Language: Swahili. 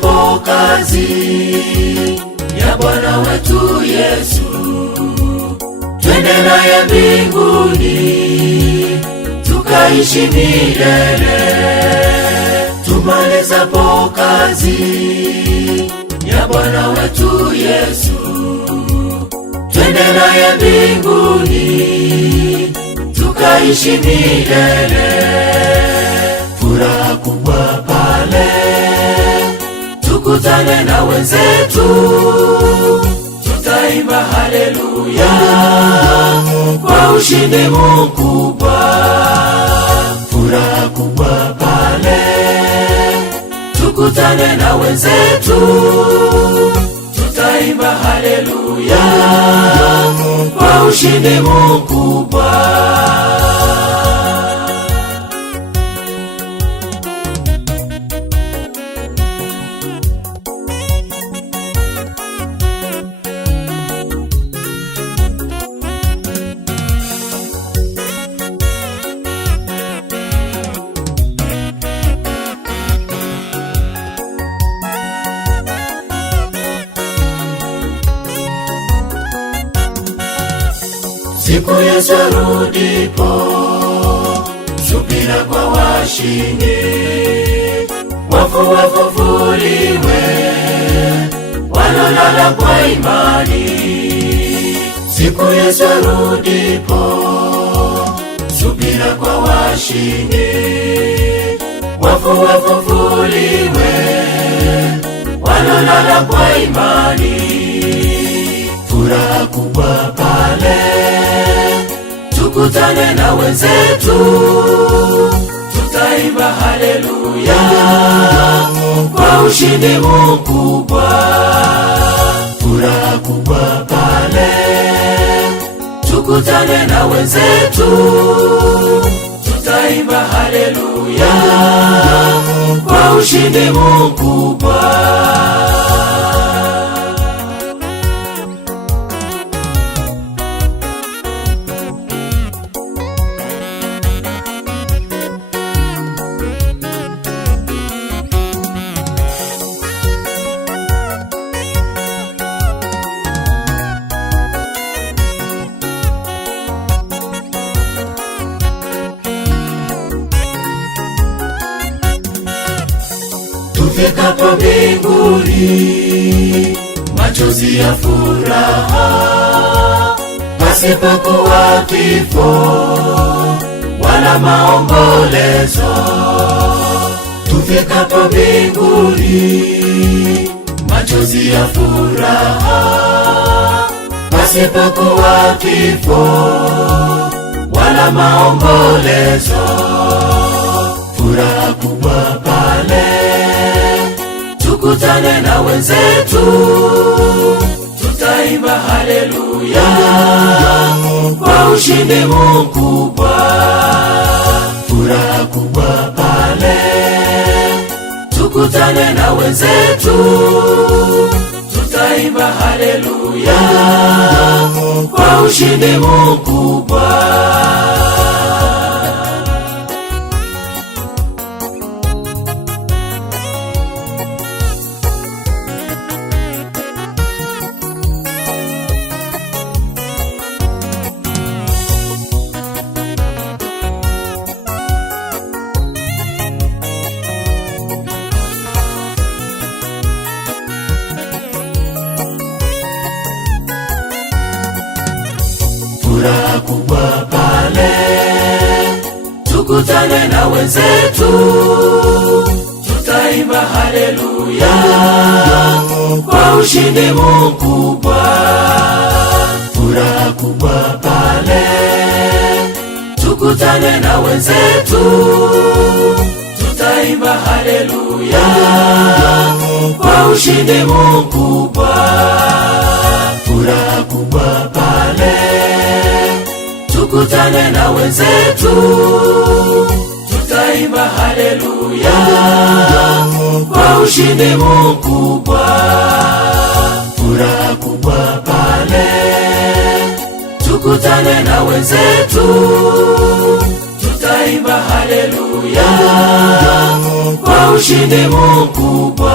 tumalizapo kazi ya Bwana wetu Yesu, twende naye mbinguni tukaishi milele. Tumalizapo kazi ya Bwana wetu Yesu, twende naye mbinguni tukaishi milele. Furaha kubwa pale tukutane na wenzetu, tutaimba haleluya kwa ushindi mkubwa. Furaha kubwa pale tukutane na wenzetu, tutaimba haleluya kwa ushindi mkubwa. Siku Yesu arudipo, subira kwa washindi, wafu wafufuliwe, walolala kwa imani. Siku Yesu arudipo, subira kwa washindi, wafu wafufuliwe, walolala kwa imani. Furaha kubwa pale tukutane na wenzetu, tutaimba haleluya kwa ushindi mkubwa. Furaha kubwa pale tukutane na wenzetu, tutaimba haleluya kwa ushindi mkubwa. Tufikapo mbinguni, machozi ya furaha, pasipokuwa kifo wala maombolezo. Tufikapo mbinguni, machozi ya furaha, pasipokuwa kifo wala maombolezo. Furaha kubwa pale tukutane na wenzetu, tutaimba haleluya kwa ushindi mkubwa. Furaha kubwa pale tukutane na wenzetu, tutaimba haleluya kwa ushindi mkubwa. Furaha kubwa pale tukutane na wenzetu, tutaimba haleluya kwa ushindi mkubwa. Furaha kubwa pale tukutane na wenzetu, tutaimba haleluya kwa ushindi mkubwa. Furaha kubwa pale tukutane na wenzetu, tutaimba haleluya kwa ushindi mkubwa. Furaha kubwa pale tukutane na wenzetu, tutaimba tutaimba haleluya kwa ushindi mkubwa.